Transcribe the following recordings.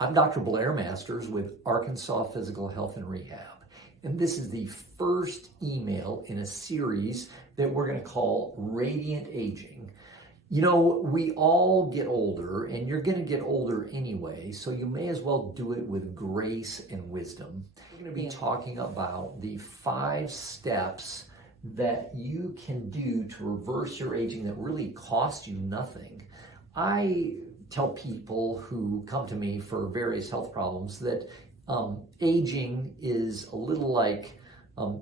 I'm Dr. Blair Masters with Arkansas Physical Health and Rehab, and this is the first email in a series that we're going to call Radiant Aging. You know, we all get older, and you're going to get older anyway, so you may as well do it with grace and wisdom. We're going to be talking about the 5 steps that you can do to reverse your aging that really cost you nothing. I tell people who come to me for various health problems that aging is a little like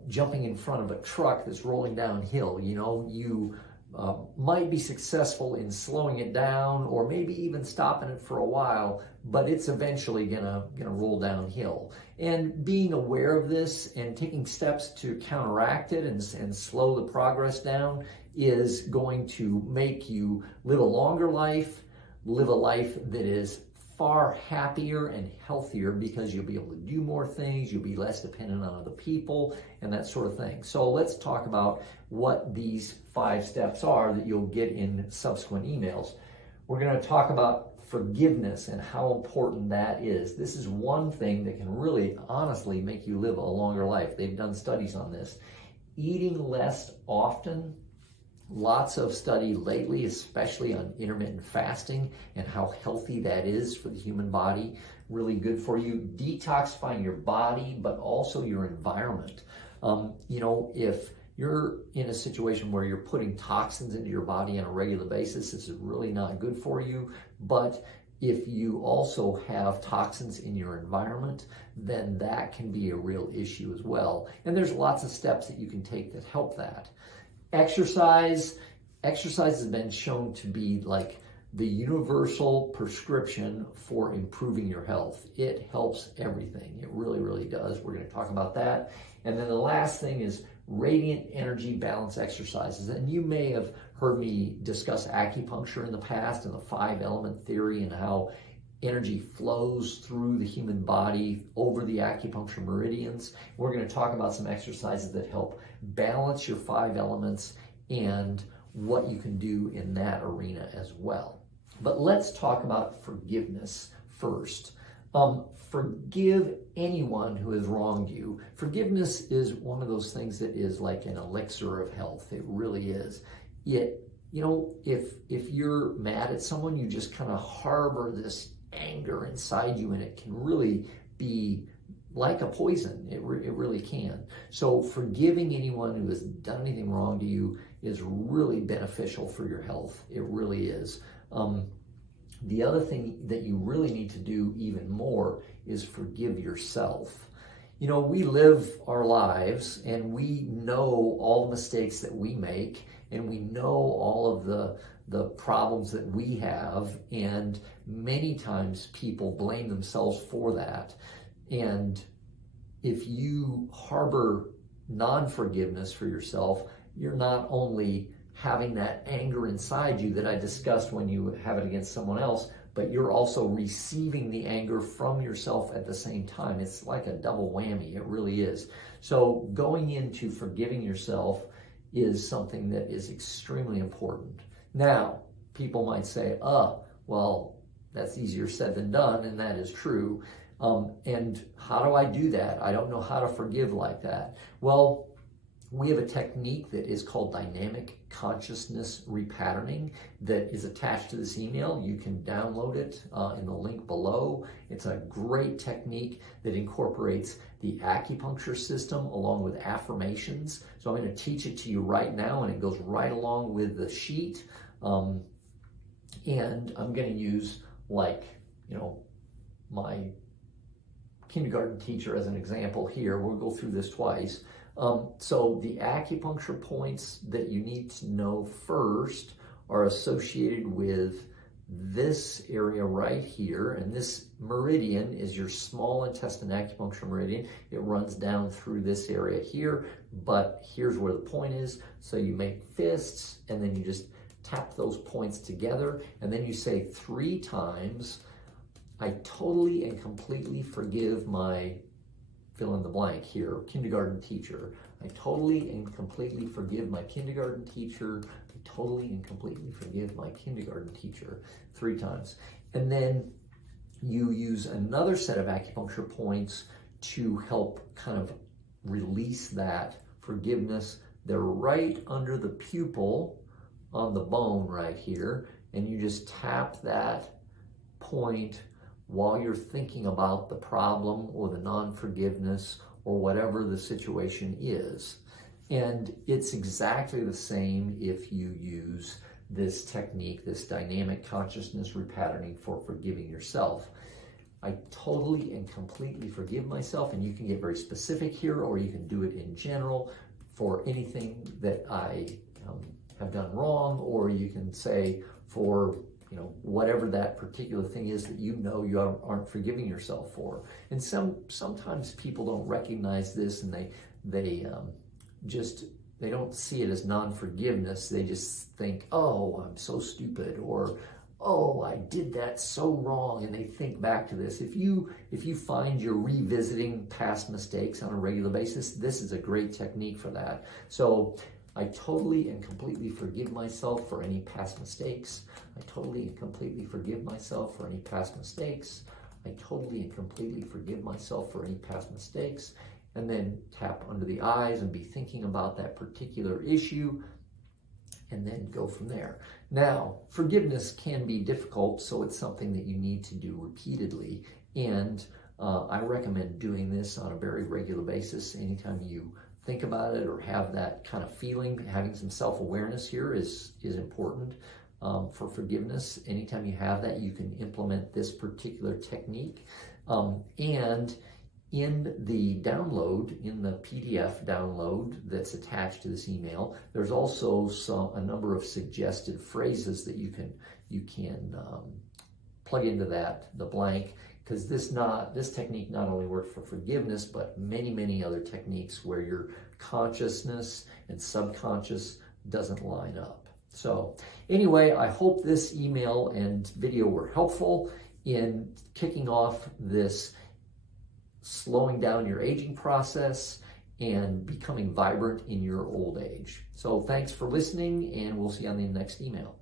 jumping in front of a truck that's rolling downhill. You know, you might be successful in slowing it down or maybe even stopping it for a while, but it's eventually gonna roll downhill. And being aware of this and taking steps to counteract it and slow the progress down is going to make you live a longer life, live a life that is far happier and healthier because you'll be able to do more things, you'll be less dependent on other people, and that sort of thing. So let's talk about what these 5 steps are that you'll get in subsequent emails. We're going to talk about forgiveness and how important that is. This is one thing that can really honestly make you live a longer life. They've done studies on this. Eating less often. Lots of study lately, especially on intermittent fasting and how healthy that is for the human body. Really good for you. Detoxifying your body, but also your environment. You know, if you're in a situation where you're putting toxins into your body on a regular basis, this is really not good for you. But if you also have toxins in your environment, then that can be a real issue as well. And there's lots of steps that you can take that help that. Exercise has been shown to be like the universal prescription for improving your health. It helps everything. It really, really does. We're going to talk about that. And then the last thing is radiant energy balance exercises. And you may have heard me discuss acupuncture in the past and the 5-element theory and how energy flows through the human body over the acupuncture meridians. We're going to talk about some exercises that help balance your 5 elements and what you can do in that arena as well. But let's talk about forgiveness first. Forgive anyone who has wronged you. Forgiveness is one of those things that is like an elixir of health. It really is. You know, if you're mad at someone, you just kind of harbor this anger inside you, and it can really be like a poison. It really can. So forgiving anyone who has done anything wrong to you is really beneficial for your health. It really is. The other thing that you really need to do even more is forgive yourself. You know, we live our lives and we know all the mistakes that we make, and we know all of the problems that we have, and many times people blame themselves for that. And if you harbor non-forgiveness for yourself, you're not only having that anger inside you that I discussed when you have it against someone else, but you're also receiving the anger from yourself at the same time. It's like a double whammy. It really is. So going into forgiving yourself is something that is extremely important. Now, people might say, well, that's easier said than done, and that is true. And how do I do that? I don't know how to forgive like that. Well, we have a technique that is called dynamic consciousness repatterning that is attached to this email. You can download it in the link below. It's a great technique that incorporates the acupuncture system along with affirmations. So I'm going to teach it to you right now, and it goes right along with the sheet. And I'm going to use, like, you know, my kindergarten teacher as an example here. We'll go through this twice. So the acupuncture points that you need to know first are associated with this area right here, and this meridian is your small intestine acupuncture meridian. It runs down through this area here, but here's where the point is. So you make fists, and then you just tap those points together, and then you say 3 times, I totally and completely forgive my fill in the blank here, kindergarten teacher. I totally and completely forgive my kindergarten teacher. I totally and completely forgive my kindergarten teacher 3 times. And then you use another set of acupuncture points to help kind of release that forgiveness. They're right under the pupil on the bone right here, and you just tap that point while you're thinking about the problem or the non-forgiveness or whatever the situation is. And it's exactly the same if you use this technique, this dynamic consciousness repatterning for forgiving yourself. I totally and completely forgive myself, and you can get very specific here, or you can do it in general for anything that I have done wrong, or you can say for whatever that particular thing is that you aren't forgiving yourself for. And sometimes people don't recognize this, and they don't see it as non-forgiveness. They just think, oh, I'm so stupid, or oh, I did that so wrong, and they think back to this. If you find you're revisiting past mistakes on a regular basis, this is a great technique for that. So I totally and completely forgive myself for any past mistakes. I totally and completely forgive myself for any past mistakes. I totally and completely forgive myself for any past mistakes. And then tap under the eyes and be thinking about that particular issue, and then go from there. Now, forgiveness can be difficult, so it's something that you need to do repeatedly. And I recommend doing this on a very regular basis. Anytime you think about it or have that kind of feeling, having some self-awareness here is important for forgiveness. Anytime you have that, you can implement this particular technique. And in the download, in the PDF download that's attached to this email, there's also a number of suggested phrases that you can plug into the blank, because this technique not only works for forgiveness, but many other techniques where your consciousness and subconscious doesn't line up. So anyway, I hope this email and video were helpful in kicking off this slowing down your aging process and becoming vibrant in your old age. So thanks for listening, and we'll see you on the next email.